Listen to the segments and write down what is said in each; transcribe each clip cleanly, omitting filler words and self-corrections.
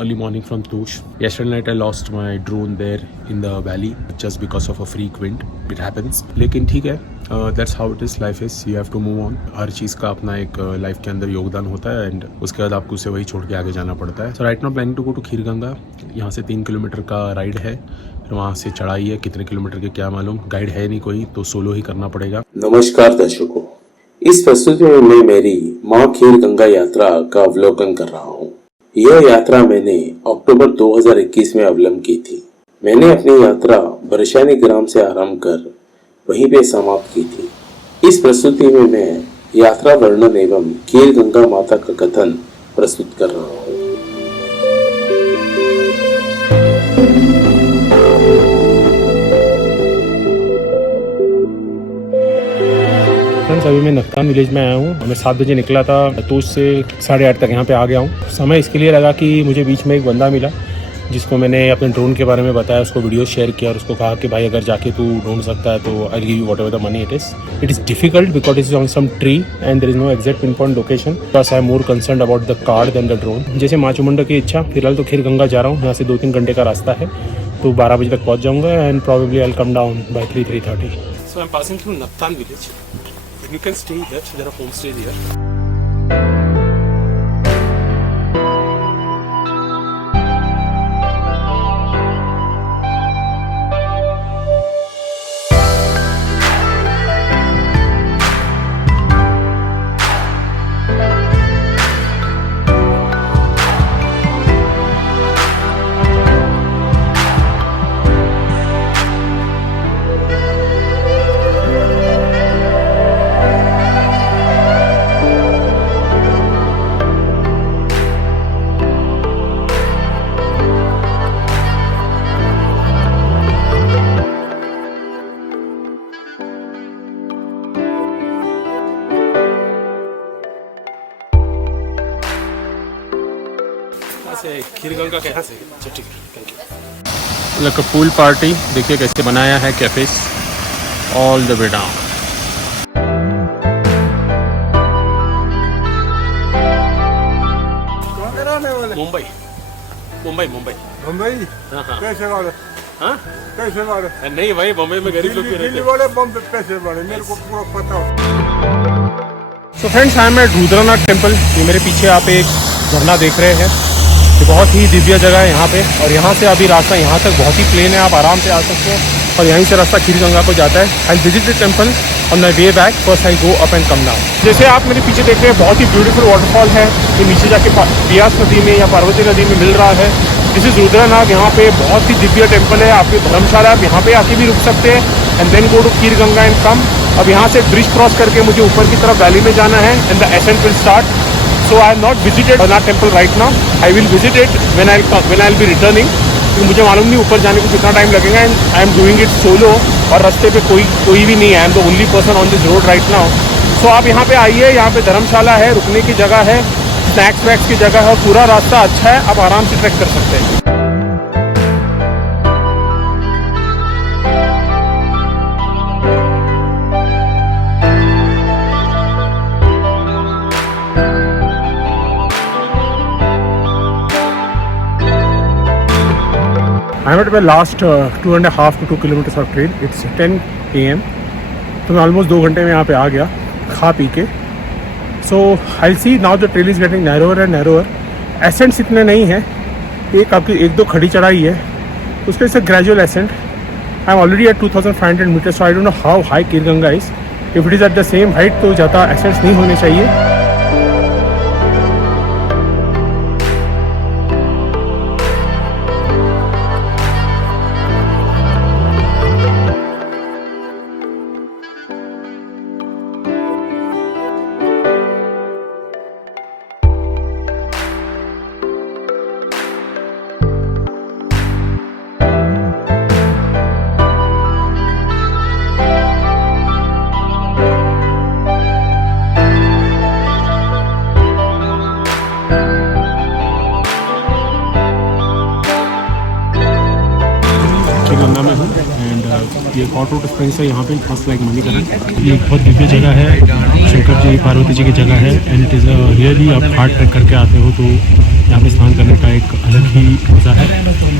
Early morning from Tush. Yesterday night I lost my drone there in the valley just because of a freak wind. It happens. लेकिन ठीक है, that's how it is. Life is. You have to move on. हर चीज़ का अपना एक life के अंदर योगदान होता है एंड उसके बाद आपको उसे वही छोड़ के आगे जाना पड़ता है. So right now planning to go to Kheerganga. यहाँ से 3 किलोमीटर का राइड है. वहाँ से चढ़ाई है, कितने किलोमीटर के क्या मालूम. गाइड है नहीं कोई, तो सोलो ही करना पड़ेगा. नमस्कार दर्शकों, इस प्रस्तुति में मैं मेरी माँ खीरगंगा यात्रा का अवलोकन कर रहा हूँ. यह यात्रा मैंने अक्टूबर 2021 में अवलंब की थी. मैंने अपनी यात्रा बरशानी ग्राम से आरंभ कर वहीं पे समाप्त की थी. इस प्रस्तुति में मैं यात्रा वर्णन एवं खीरगंगा माता का कथन प्रस्तुत कर रहा हूँ. फ्रेंड्स, अभी मैं नखतान विलेज में आया हूँ. मैं 7 बजे निकला था तो उससे 8:30 तक यहाँ पे आ गया हूँ. समय इसके लिए लगा कि मुझे बीच में एक बंदा मिला जिसको मैंने अपने ड्रोन के बारे में बताया, उसको वीडियो शेयर किया और उसको कहा कि भाई अगर जाके तू ढूंढ सकता है तो I give you whatever the money it is difficult because it is on some tree and there is no exact pin point location. बस I am more concern about the car than the drone. जैसे माचुमुंडा की इच्छा. फिलहाल तो खीरगंगा जा रहा हूँ. यहाँ से 2-3 घंटे का रास्ता है, तो 12 बजे तक पहुँच जाऊँगा and probably I will come down by 3:30. So I am passing through Nakthan village. You can stay here. There are homestays here. Kheerganga के यहाँ से. अच्छा ठीक है, thank you. Like a pool party. देखिए कैसे बनाया है cafe all the way down. Mumbai Mumbai Mumbai Mumbai. हाँ. कैसे वाले? हाँ कैसे वाले? नहीं भाई, मुंबई में गरीब लोग भी रहते दिल्ली हैं. वाले बम्बे कैसे वाले? मेरे को पूरा पता हो. तो friends, I am at Rudranath temple. ये मेरे पीछे आप एक झरना देख रहे हैं. ये बहुत ही दिव्य जगह है यहाँ पे, और यहाँ से अभी रास्ता यहाँ तक बहुत ही प्लेन है, आप आराम से आ सकते हैं. और यहीं से रास्ता खीरगंगा को जाता है. I visit the temple on my way back. First I go up and come down. जैसे आप मेरे पीछे देख रहे हैं, बहुत ही ब्यूटीफुल वाटरफॉल है. ये नीचे जाके बियास नदी में या पार्वती नदी में मिल रहा है. This is Rudranath. यहाँ पे बहुत ही दिव्य टेम्पल है. आपकी धर्मशाला, आप यहाँ पे आके भी रुक सकते हैं and then go to Kheerganga and come. अब यहाँ से ब्रिज क्रॉस करके मुझे ऊपर की तरफ वैली में जाना है and the ascent will start. So I have not visited Rudranath temple right now. I will visit it when I'll be returning. क्योंकि मुझे मालूम नहीं ऊपर जाने को कितना टाइम लगेगा. And I am doing it solo और रास्ते पे कोई भी नहीं है. I am the only person on this road right now. So आप यहाँ पे आइए. यहाँ पे धर्मशाला है, रुकने की जगह है, स्नैक्स वैक्स की जगह है, और पूरा रास्ता अच्छा है. आप आराम से ट्रैक कर सकते हैं. I'm at my last 2.5 to 2 kilometers of trail. It's 10 AM. तो मैं ऑलमोस्ट 2 घंटे में यहाँ पे आ गया खा पी के. So I see now the trail is getting narrower and narrower. Ascents इतने नहीं हैं. आपकी 1-2 खड़ी चढ़ाई है, उसके से gradual ascent. I am already at 2500 metres. So I don't know how high Kheerganga is. If it is at the same height तो ज़्यादा एसेंट्स नहीं होने चाहिए. खीरगंगा में हूँ एंड ये हॉट वाटर स्प्रिंग्स है यहाँ पे, फर्स्ट लाइक मणिकरण. ये बहुत दिव्य जगह है. शंकर जी पार्वती जी की जगह है एंड इट इज़ रियली आप हार्ड ट्रैक करके आते हो तो यहाँ पे स्नान करने का एक अलग ही मज़ा है।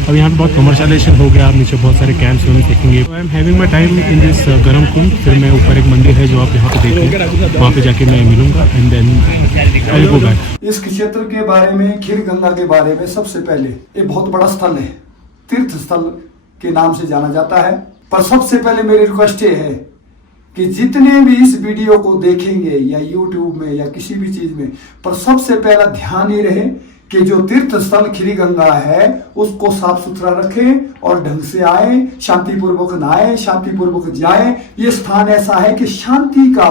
अब यहाँ पे बहुत कमर्शलाइजेशन हो गया, आप नीचे बहुत सारे कैंप्स में देखेंगे। I am having my time in this गर्म कुंड। फिर मैं ऊपर एक मंदिर है जो आप यहाँ पे देख लें, वहाँ पे जाके मैं मिलूंगा and then I will go back. इस क्षेत्र के बारे में, खीर गंगा के बारे में सबसे पहले ये बहुत बड़ा स्थल है, तीर्थ स्थल के नाम से जाना जाता है। पर सबसे पहले मेरी रिक्वेस्ट ये है कि जितने भी इस वीडियो को देखेंगे या यूट्यूब में या किसी भी चीज में, पर सबसे पहला ध्यान ये रहे कि जो तीर्थ स्थल खीरी गंगा है उसको साफ सुथरा रखें और ढंग से आए, शांतिपूर्वक नहाए, शांतिपूर्वक जाए। ये स्थान ऐसा है कि शांति का,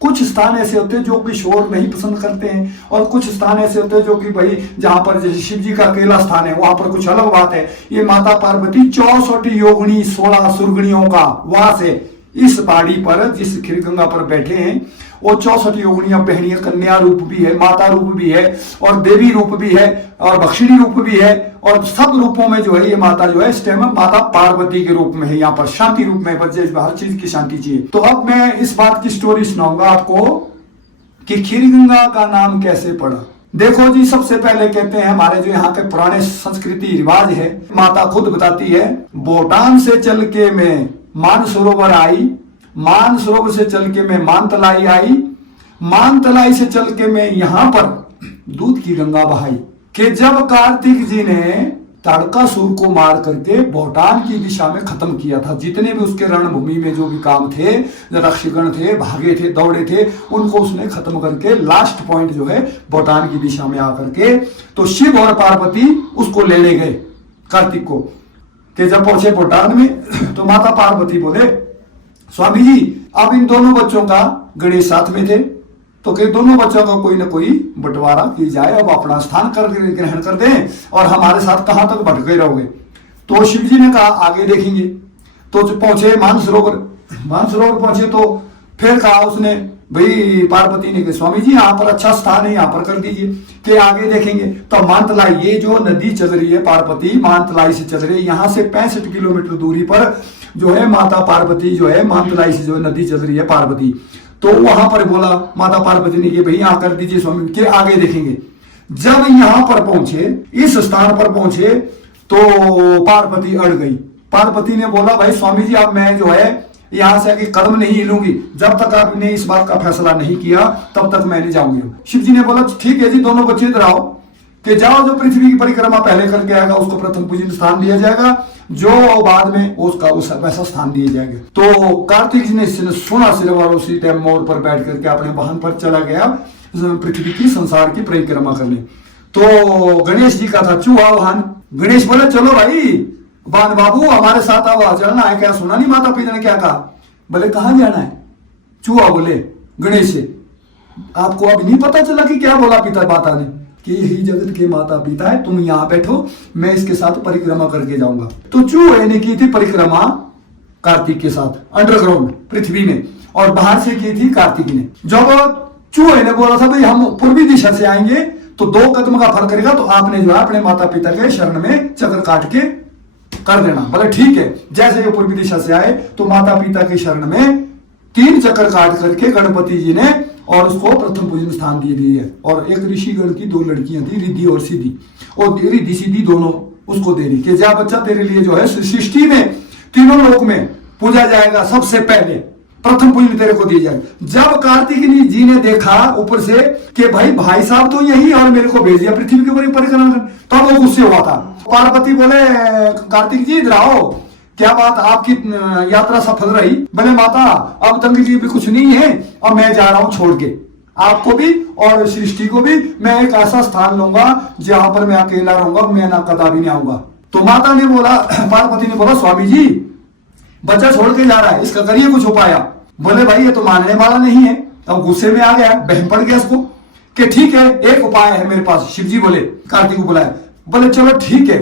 कुछ स्थान ऐसे होते हैं जो कि शोर नहीं पसंद करते हैं और कुछ स्थान ऐसे होते हैं जो कि भाई जहां पर जैसे शिव जी का अकेला स्थान है वहां पर कुछ अलग बात है। ये माता पार्वती 64 योगिनी 16 सुरगणियों का वास है। इस पहाड़ी पर जिस खीर गंगा पर बैठे हैं वो 64 योगिनियां बहनियां, कन्या रूप भी है, माता रूप भी है और देवी रूप भी है और भक्षिणी रूप भी है और सब रूपों में जो है ये माता जो है इस टाइम माता पार्वती के रूप में है, यहाँ पर शांति रूप में। बच्चे हर चीज की शांति चाहिए। तो अब मैं इस बात की स्टोरी सुनाऊंगा आपको कि खीर गंगा का नाम कैसे पड़ा। देखो जी, सबसे पहले कहते हैं हमारे जो यहाँ के पुराने संस्कृति रिवाज है, माता खुद बताती है, भूटान से चल के मैं मानसरोवर आई, मानसरोवर से चल के मैं मानतलाई आई, मानतलाई से चल के मैं यहाँ पर दूध की गंगा बहाई। कि जब कार्तिक जी ने ताड़कासुर को मार करके भूटान की दिशा में खत्म किया था, जितने भी उसके रणभूमि में जो भी काम थे, रक्षगण थे, भागे थे, दौड़े थे, उनको उसने खत्म करके लास्ट पॉइंट जो है भूटान की दिशा में आकर के, तो शिव और पार्वती उसको लेने गए कार्तिक को। कि जब पहुंचे भूटान में तो माता पार्वती बोले, स्वामी जी अब इन दोनों बच्चों का, गणेश साथ में थे, तो कि दोनों बच्चों का कोई ना कोई बंटवारा की जाए, अब अपना स्थान ग्रहण कर दें और हमारे साथ कहां तक भटके रहोगे। तो शिव जी ने कहा आगे देखेंगे। तो पहुंचे मानसरोवर, मानसरोवर पहुंचे तो फिर कहा उसने, भाई पार्वती ने कहा स्वामी जी यहाँ पर अच्छा स्थान है, यहाँ पर कर दीजिए कि आगे देखेंगे। तो मानतलाई, ये जो नदी चल रही है पार्वती मानतलाई से चल रही है, यहाँ से 65 किलोमीटर दूरी पर जो है माता पार्वती जो है मानतलाई से जो नदी चल रही है पार्वती। तो वहां पर बोला माता पार्वती ने कि भाई यहाँ कर दीजिए स्वामी, के आगे देखेंगे। जब यहाँ पर पहुंचे, इस स्थान पर पहुंचे तो पार्वती अड़ गई। पार्वती ने बोला भाई स्वामी जी अब मैं जो है यहां से आगे कदम नहीं हिलूंगी, जब तक आपने इस बात का फैसला नहीं किया तब तक मैं नहीं जाऊंगी। शिव जी ने बोला ठीक है जी, दोनों बच्चे इधर आओ, कि जाओ जो पृथ्वी की परिक्रमा पहले करके आएगा उसको प्रथम पूजन स्थान दिया जाएगा, जो बाद में उसका उस वैसा स्थान दिया जाएगा। तो कार्तिक जी ने सुना सिर्फ और उसी टाइम मोर पर बैठ करके अपने वाहन पर चला गया पृथ्वी की संसार की परिक्रमा करने। तो गणेश जी का था चूहा वाहन। गणेश बोले चलो भाई बान बाबू हमारे साथ आओ, चलना है क्या? सुना नहीं माता पिता ने क्या कहा? बोले कहां जाना है? चूहा बोले गणेश से, आपको अभी नहीं पता चला कि क्या बोला पिता माता ने कि यही जगत के माता पिता है, तुम यहाँ बैठो, मैं इसके साथ परिक्रमा करके जाऊंगा। तो चूहे ने की थी परिक्रमा कार्तिक के साथ अंडरग्राउंड पृथ्वी में, और बाहर से की थी कार्तिक ने। जब चूहे ने बोला था भाई हम पूर्वी दिशा से आएंगे तो 2 कदम का फर्क करेगा, तो आपने जो है अपने माता पिता के शरण में चक्र काट के कर देना। बोले ठीक है। जैसे ये पूर्वी दिशा से आए तो माता पिता के शरण में 3 चक्कर काट करके गणपति जी ने और उसको प्रथम पूजन स्थान दिए दिए है। और एक ऋषि गण की 2 लड़कियां थी, रिद्धि और सिद्धि, और रिद्धि सिद्धि दोनों उसको दे दी कि जा बच्चा तेरे लिए जो है सृष्टि में तीनों लोक में पूजा जाएगा, सबसे पहले प्रथम पूजन तेरे को दी जाए। जब कार्तिक जी ने देखा ऊपर से कि भाई साहब तो यही और मेरे को भेज दिया पृथ्वी के ऊपर परिक्रमा, तब वो गुस्से हुआ था। पार्वती बोले कार्तिक जी इधर आओ, क्या बात आपकी यात्रा सफल रही? बोले माता अब तंग जी भी कुछ नहीं है, अब मैं जा रहा हूं छोड़ के आपको भी और सृष्टि को भी। मैं एक ऐसा स्थान लूंगा जहां पर मैं अकेला रहूंगा, मैं ना कदापि नहीं आऊंगा। तो माता ने बोला, पार्वती ने बोला स्वामी जी बच्चा छोड़ के जा रहा है, इसका करिए कुछ उपाय। बोले भाई ये तो मानने वाला नहीं है। अब गुस्से में आ गया, बहम पड़ गया इसको कि ठीक है एक उपाय है मेरे पास। शिव जी बोले कार्तिक को बुलाया, बोले चलो ठीक है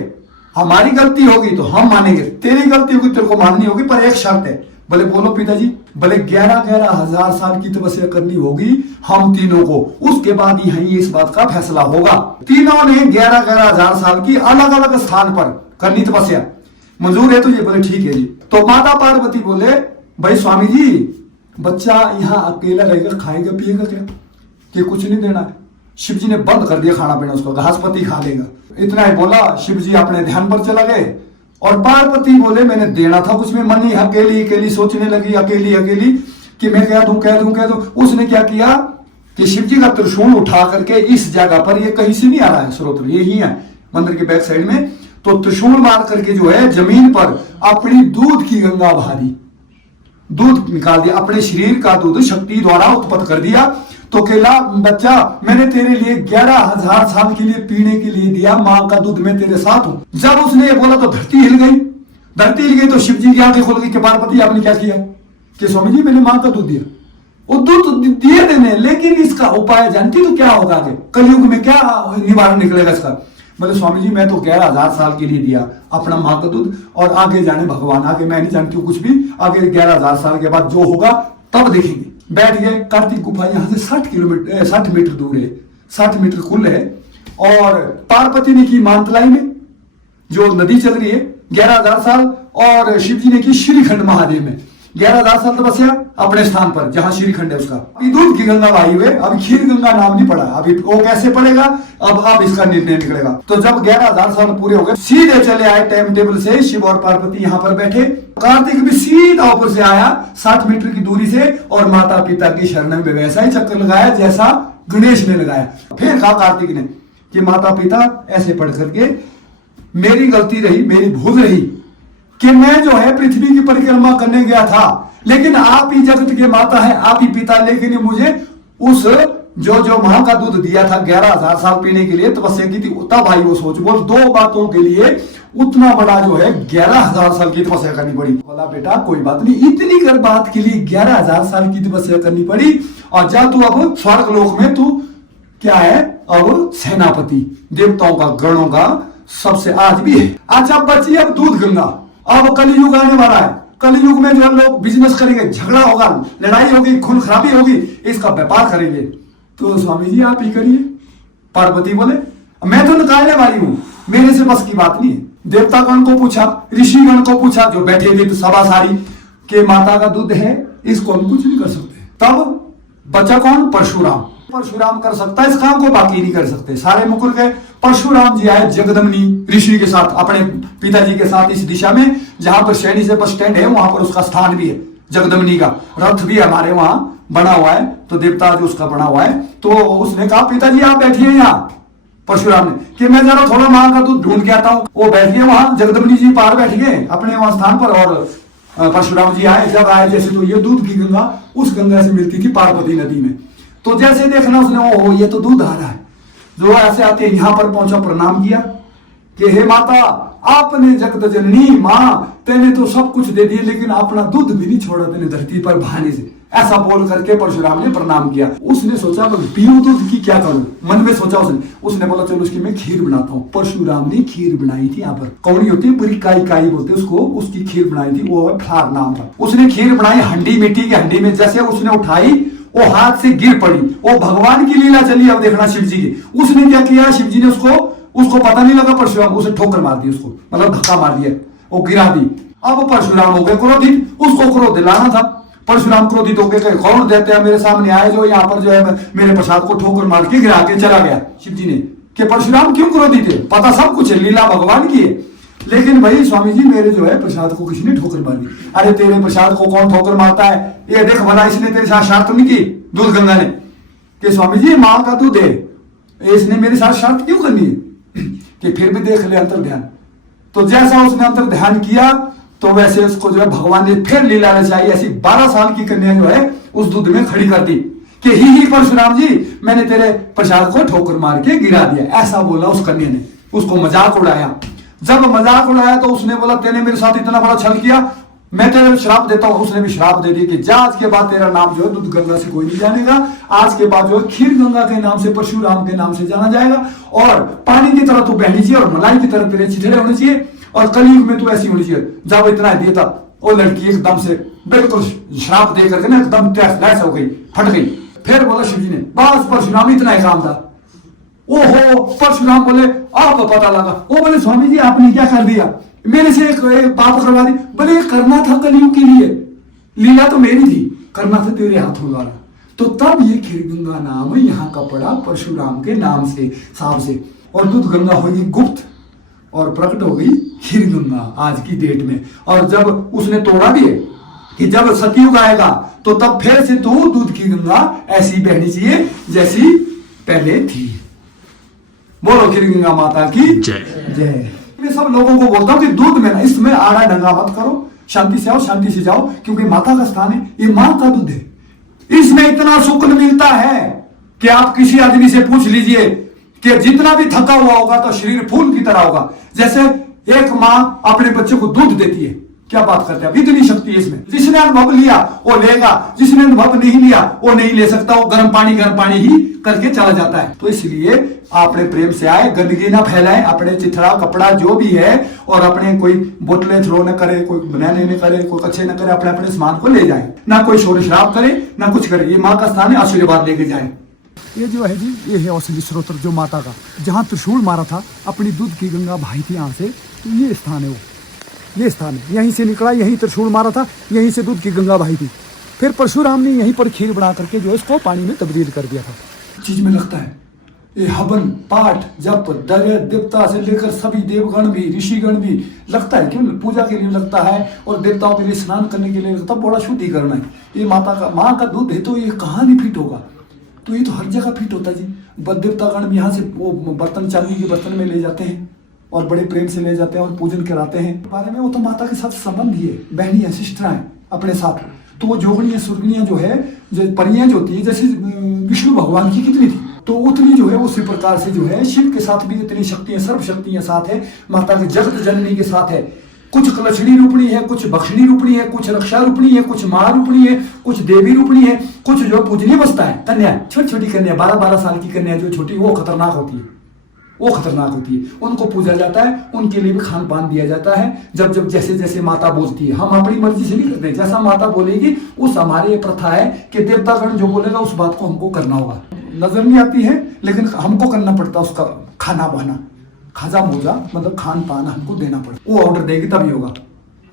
हमारी गलती होगी तो हम मानेंगे, तेरी गलती होगी तेरे को माननी होगी, पर एक शर्त है। बोले बोलो पिताजी। बोले 11,000 हजार साल की तपस्या करनी होगी हम तीनों को, उसके बाद यही इस बात का फैसला होगा। तीनों ने 11,000 हजार साल की अलग अलग स्थान पर करनी तपस्या, मंजूर है तुझे? बोले ठीक है जी। तो माता पार्वती बोले भाई स्वामी जी बच्चा यहाँ अकेला रहेगा, खाएगा पिएगा क्या? कि कुछ नहीं देना है? शिव जी ने बंद कर दिया खाना पीना, उसको घास पत्ती खा लेगा। इतना ही बोला, शिव जी अपने ध्यान पर चला गए और पार्वती बोले मैंने देना था कुछ में, मनी अकेली अकेली सोचने लगी, अकेली अकेली कि मैं कह दूं। उसने क्या किया कि शिव जी का त्रिशूल उठा करके इस जगह पर, ये कहीं से नहीं आ रहा है स्रोत, यही है मंदिर के बैक साइड में, तो त्रिशूल मार करके जो है जमीन पर अपनी दूध की गंगा बहारी, दूध निकाल दिया, अपने शरीर का दूध शक्ति द्वारा उत्पन्न कर दिया। तो केला बच्चा मैंने तेरे लिए 11,000 साल के लिए पीने के लिए दिया, मां का दूध मैं तेरे साथ हूं। जब उसने ये बोला तो धरती हिल गई। तो शिव जी की आंखें खुल गई कि पार्वती आपने क्या किया? कि स्वामी जी मैंने मां का दूध दिया। वो दूध दिए देने, लेकिन इसका उपाय जानती तो क्या होगा आगे कलयुग में, क्या निवारण निकलेगा इसका? बोले स्वामी जी मैं तो 11,000 साल के लिए दिया अपना मां का दूध, और आगे जाने भगवान, आगे मैं नहीं जानती हूँ कुछ भी, आगे 11,000 साल के बाद जो होगा तब देखेंगे। बैठ गए। कार्तिक गुफा यहाँ से 60 मीटर दूर है, 60 मीटर कुल है। और पार्वती ने की मानतलाई में जो नदी चल रही है 11,000 साल, और शिव जी ने की श्रीखंड महादेव में 11,000 साल तपस्या अपने स्थान पर जहां श्रीखंड है उसका। अभी दूध की गंगा बहाई हुए, अभी खीर गंगा नाम नहीं पड़ा, अभी वो कैसे पड़ेगा अब इसका निर्णय निकलेगा। तो जब 11,000 साल पूरे हो गए, सीधे चले आए टाइम टेबल से, शिव और पार्वती यहाँ पर बैठे। कार्तिक भी सीधा ऊपर से आया 60 मीटर की दूरी से, और माता पिता की शरण में वैसा ही चक्कर लगाया जैसा गणेश ने लगाया। फिर कहा कार्तिक ने कि माता पिता ऐसे पढ़ करके मेरी गलती रही, मेरी भूल रही कि मैं जो है पृथ्वी की परिक्रमा करने गया था, लेकिन आप ही जगत के माता है, आप ही पिता, लेकिन मुझे उस जो मां का दूध दिया था 11,000 साल पीने के लिए तपस्या की थी, तब आई वो सोच। बोल 2 बातों के लिए उतना बड़ा जो है 11,000 साल की तपस्या करनी पड़ी। बोला बेटा कोई बात नहीं, इतनी कर बात के लिए 11,000 साल की तपस्या करनी पड़ी, और जा तू अब स्वर्ग लोक में, तू क्या है अब सेनापति, देवताओं का गणों का सबसे आज भी है। अच्छा बची अब दूध गंगा। अब कलयुग आने वाला है, कलयुग में जो लोग बिजनेस करेंगे, झगड़ा होगा, लड़ाई होगी, खून खराबी होगी, इसका व्यापार करेंगे। तो स्वामी जी आप ही करिए। पार्वती बोले मैं तो निकालने वाली हूं, मेरे से बस की बात नहीं है। देवतागण को पूछा, ऋषिगण को पूछा जो बैठे थे सभा सारी, के माता का दूध है, इसको हम कुछ नहीं कर सकते। तब बचा कौन? परशुराम। परशुराम कर सकता है इस काम को, बाकी नहीं कर सकते, सारे मुकुर गए। परशुराम जी आए जगदम्नी ऋषि के साथ, अपने पिताजी के साथ, इस दिशा में जहां पर शैनी से बस स्टैंड है, वहां पर उसका स्थान भी है, जगदम्नी का रथ भी हमारे वहां बना हुआ है, तो देवता जो उसका बना हुआ है। तो उसने कहा पिताजी आप बैठिए यहाँ, परशुराम ने, कि मैं जरा थोड़ा मां का दूध ढूंढ के आता हूँ। वो बैठ गए वहां, जगदम्नी जी पार बैठ गए अपने वहां स्थान पर, और परशुराम जी आए। जब आए जैसे, तो ये दूध की गंगा उस गंगा से मिलती थी पार्वती नदी में। तो जैसे देखना उसने, ओहो ये तो दूध आ रहा है, जो ऐसे आते यहाँ पर पहुंचा, प्रणाम किया कि हे माता आपने जगत जननी मां, तेने तो सब कुछ दे दिया, लेकिन अपना दूध भी नहीं छोड़ा तेने धरती पर बहाने से। ऐसा बोल करके परशुराम ने प्रणाम किया। उसने सोचा पीऊं दूध की क्या करूं, मन में सोचा उसने बोला चलो उसकी मैं खीर बनाता हूँ। परशुराम ने खीर बनाई थी। यहाँ पर कौड़ी होती है, पूरी काई बोलते उसको, उसकी खीर बनाई थी, वो फ्लार नाम था। उसने खीर बनाई हंडी, मिट्टी की हंडी में, जैसे उसने उठाई वो हाथ से गिर पड़ी। वो भगवान की लीला चली। अब देखना शिव जी की, उसने क्या किया, शिव जी ने उसको पता नहीं लगा, परशुराम उसे ठोकर मार दी, उसको मतलब धक्का मार दिया, वो गिरा दी। अब परशुराम हो गए क्रोधित, उसको क्रोध दिलाना था। परशुराम क्रोधित हो गए, कौन देते हैं मेरे सामने आए जो यहाँ पर जो है मेरे प्रसाद को ठोकर मार के गिरा के चला गया। शिव जी ने कि परशुराम क्यों क्रोधित है, पता सब कुछ है, लीला भगवान की है, लेकिन भाई स्वामी जी मेरे जो है प्रसाद को किसी ने ठोकर मार दी। अरे तेरे प्रसाद को कौन ठोकर मारता है, ये देख भला इसने तेरे साथ शर्त नहीं की, दूध गंगा ने, कि स्वामी जी मां का दूध है, इसने मेरे साथ शर्त क्यों करनी है, कि फिर भी देख ले अंतर ध्यान। तो जैसा उसने अंतर ध्यान किया, तो वैसे उसको जो है भगवान ने फिर लीला रचाई। ऐसी 12 साल की कन्या जो है उस दूध में खड़ी कर दी कि ही परशुराम जी मैंने तेरे प्रसाद को ठोकर मार के गिरा दिया। ऐसा बोला उस कन्या ने, उसको मजाक उड़ाया। जब मजाक उड़ाया तो उसने बोला तेने मेरे साथ इतना बड़ा छल किया, मैं तेरे श्राप देता हूं। उसने भी श्राप दे दिया कि जा आज के बाद तेरा नाम जो है दूध गंगा से कोई नहीं जानेगा, आज के बाद जो है खीर गंगा के नाम से, परशुराम के नाम से जाना जाएगा, और पानी की तरह तू बहनी चाहिए और मलाई की तरह तेरे चिथड़े होने चाहिए, और कलयुग में तू ऐसी होनी चाहिए। जब इतना देता, वो लड़की एकदम से बिल्कुल श्राप दे करके ना एकदम तहस हो गई, फट गई। फिर बोला शिव जी ने बस परशुराम इतना ही काम था। ओहो परशुराम बोले आप पता लगा। वो बोले स्वामी जी आपने क्या कर दिया, मेरे से एक पाप करवा दी। बोले करना था कलयुग के लिए, लीला तो मेरी थी, करना था तेरे हाथों द्वारा। तो तब ये खीर गंगा नाम यहाँ का पड़ा परशुराम के नाम से, साहब से। और दूध गंगा होगी गुप्त और प्रकट हो गई खीर गंगा आज की डेट में। और जब उसने तोड़ा भी है कि जब सतयुग आएगा तो तब फिर से तो दूध की गंगा ऐसी बहनी चाहिए जैसी पहले थी। बोलो खीर गंगा माता की जय जय। मैं सब लोगों को बोलता हूँ कि दूध में ना इसमें आड़ा ढंगा मत करो, शांति से आओ, शांति से जाओ, क्योंकि माता का स्थान है, ये माँ का दूध है। इसमें इतना सुकून मिलता है कि आप किसी आदमी से पूछ लीजिए कि जितना भी थका हुआ होगा तो शरीर फूल की तरह होगा। जैसे एक माँ अपने बच्चे को दूध देती है, क्या बात करते हैं, इतनी शक्ति है इसमें। जिसने अनुभव लिया वो लेगा, जिसने अनुभव नहीं लिया वो नहीं ले सकता, वो गर्म पानी ही करके चला जाता है। तो इसलिए आपने प्रेम से आए, गंदगी ना फैलाएं, अपने चिथड़ा कपड़ा जो भी है, और अपने कोई बोतलें थ्रो न करे, कोई बनाने न करे, कोई कच्चे न करे, अपने अपने सामान को ले जाए, ना कोई शोर शराब करे, ना कुछ करे। ये माँ का स्थान है, आशीर्वाद लेके जाए। ये जो है जी, ये है औषधि स्रोत जो माता का, जहाँ त्रिशूल मारा था, अपनी दूध की गंगा भाई थी यहाँ से, तो ये स्थान है, वो ये स्थान है, यहीं से निकला, यहीं त्रिशूल मारा था, यहीं से दूध की गंगा भाई थी। फिर परशुराम ने यहीं पर खीर बना करके जो है इसको पानी में तब्दील कर दिया था। चीज में लगता है ये हवन पाठ जप दर्य देवता से लेकर सभी देवगण भी, ऋषिगण भी लगता है, क्यों पूजा के लिए लगता है, और देवताओं के लिए स्नान करने के लिए लगता है, बड़ा शुद्धिकरण है। ये माता का, माँ का दूध है तो ये कहाँ नहीं फिट होगा, तो ये तो हर जगह फिट होता है जी। देवतागण भी यहाँ से वो बर्तन, चांदी के बर्तन में ले जाते हैं और बड़े प्रेम से ले जाते हैं और पूजन कराते हैं। बारे में वो तो माता के साथ संबंध ही है, बहनियां सिस्टरां हैं अपने साथ। तो वो जोगनियां सुर्गनियां जो है, जो परियां जो होती है, जैसे विष्णु भगवान की कितनी थी, तो उतनी जो है उसी प्रकार से जो है शिव के साथ भी इतनी शक्तियां, सर्व शक्तियां साथ है, माता के जगत जननी के साथ है। कुछ कलशणी रूपणी है, कुछ बख्शणी रूपणी है, कुछ रक्षा रूपणी है, कुछ माँ रूपणी है, कुछ देवी रूपणी है, कुछ जो पूजनीय अवस्था है, कन्या, छोटी छोटी कन्या, 12-12 साल की कन्या जो छोटी, वो खतरनाक होती है, वो खतरनाक होती है, उनको पूजा जाता है, उनके लिए भी खान पान दिया जाता है। जब जब जैसे जैसे माता बोलती है, हम अपनी मर्जी से नहीं करते, जैसा माता बोलेगी उस हमारे ये प्रथा है कि देवतागण जो बोलेगा उस बात को हमको करना होगा। नजर नहीं आती है लेकिन हमको करना पड़ता, उसका खाना बहाना, खाजा मोजा मतलब खान पान हमको देना पड़ता, वो ऑर्डर देगी तभी होगा,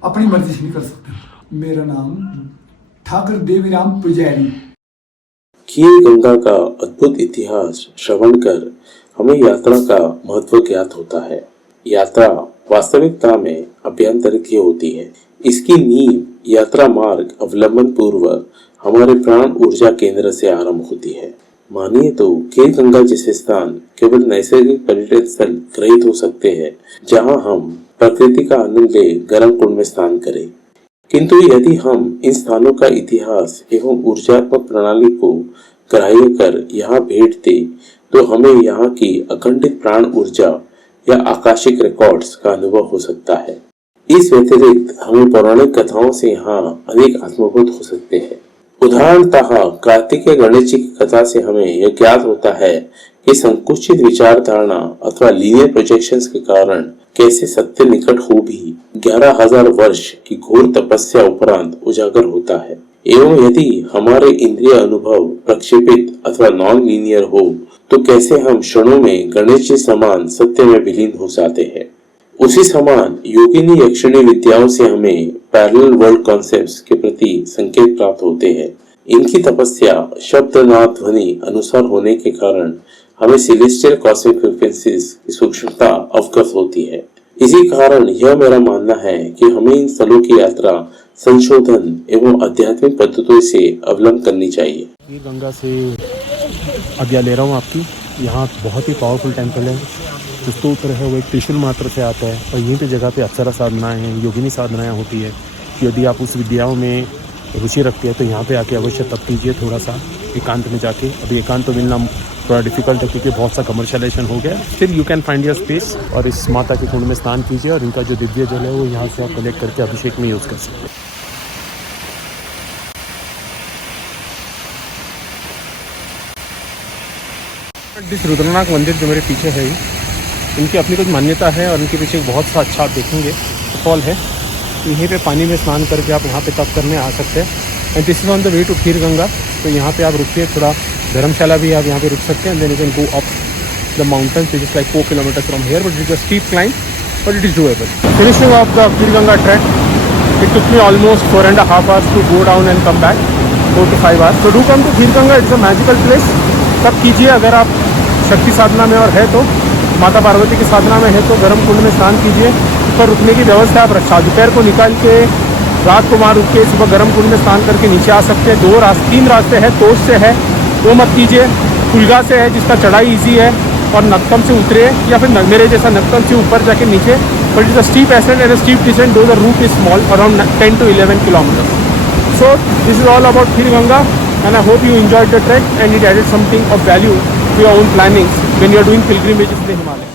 अपनी मर्जी से नहीं कर सकते। मेरा नाम ठाकुर देवीराम पुजारी। खीर गंगा का अद्भुत इतिहास श्रवण कर हमें यात्रा का महत्व ज्ञात होता है। यात्रा वास्तविकता में अभ्यंतर की होती है। इसकी नींव यात्रा मार्ग अवलंबन पूर्वक हमारे प्राण ऊर्जा केंद्र से आरंभ होती है। मानिए तो खीर गंगा जैसे स्थान केवल नैसर्गिक पर्यटन स्थल ग्रहित हो सकते हैं, जहां हम प्रकृति का आनंद ले गर्म कुंड में स्नान करें, किंतु यदि हम इन स्थानों का इतिहास एवं ऊर्जात्मक प्रणाली को ग्राह्य कर यहाँ भेंट दे तो हमें यहाँ की अखंडित प्राण ऊर्जा या आकाशिक रिकॉर्ड्स का अनुभव हो सकता है। इस व्यतिरिक्त हमें पौराणिक कथाओं से यहाँ अनेक आत्मबोध हो सकते हैं। उदाहरणतः कार्तिकेय गणेश जी की कथा से हमें यह ज्ञात होता है कि संकुचित विचारधारणा अथवा लीनियर प्रोजेक्शंस के कारण कैसे सत्य निकट हो भी 11,000 वर्ष की घोर तपस्या उपरांत उजागर होता है। एवं यदि हमारे इंद्रिय अनुभव प्रक्षेपित अथवा नॉन लीनियर हो तो कैसे हम क्षणों में गणेश जी समान सत्य में विलीन हो जाते हैं। उसी समान योगिनी यक्षिणी विद्याओं से हमें पैरेलल वर्ल्ड कॉन्सेप्ट्स के प्रति संकेत प्राप्त होते हैं। इनकी तपस्या शब्द नाद ध्वनि अनुसार होने के कारण हमें सिलेस्टियल कॉस्मिक फ्रीक्वेंसीज की सूक्ष्मता अवगत होती है। इसी कारण यह मेरा मानना है कि हमें इन स्थलों की यात्रा संशोधन एवं आध्यात्मिक पद्धतियों से अवलंबन करनी चाहिए। ये गंगा से आज्ञा ले रहा हूँ आपकी। यहाँ बहुत ही पावरफुल टेम्पल है। जो स्तोत्र है वो एक त्रिशूल मात्र से आता है और यहीं पे जगह पे अप्सरा साधनाएं हैं, योगिनी साधनाएं होती है। यदि आप उस विद्याओं में रुचि रखते हैं तो यहाँ पे आके अवश्य तप कीजिए, थोड़ा सा एकांत में जाके। अभी एकांत तो मिलना थोड़ा डिफिकल्ट है क्योंकि बहुत सा कमर्शियलाइजेशन हो गया। Still you can find your space और इस माता के कुंड में स्नान कीजिए और इनका जो दिव्य जल है वो यहाँ से आप कलेक्ट करके अभिषेक में यूज़ कर सकते हैं। जिस रुद्रनाथ मंदिर जो मेरे पीछे है इनकी अपनी कुछ मान्यता है और इनके पीछे बहुत सा अच्छा आप देखेंगे फॉल है। यहीं पे पानी में स्नान करके आप यहाँ पे तप करने आ सकते हैं। And this is on the way to Kheer Ganga. तो यहाँ पे आप रुकिए, थोड़ा धर्मशाला भी आप यहाँ पे रुक सकते हैं। Then you can go up the mountains which is like 4 kilometres from here, but it is a steep climb but it is doable. Finishing off the Kheer Ganga track, it took me almost 4.5 hours to go down and come back. 4 to 5 hours. So do come to Kheerganga, it's a magical place. तब कीजिए अगर आप शक्ति साधना में और है तो, माता पार्वती की साधना में है तो गर्म कुंड में स्नान कीजिए. ऊपर रुकने की व्यवस्था आप रक्षा दोपहर को निकाल के रात को वहाँ रुक के सुबह गर्म कुंड में स्नान करके नीचे आ सकते हैं. 3 रास्ते हैं. तोश से है, वो मत कीजिए. कुलगा से है जिसका चढ़ाई ईजी है, और नक्कम से उतरे या फिर मेरे जैसा नक्कम से ऊपर जाके नीचे. But is a steep ascent and a steep descent, though the route is small, around 10 to 11 kilometers. So this is all about Khirganga, and I hope you enjoyed the trek and it added something of value to your own plannings when you are doing pilgrimages in the Himalayas.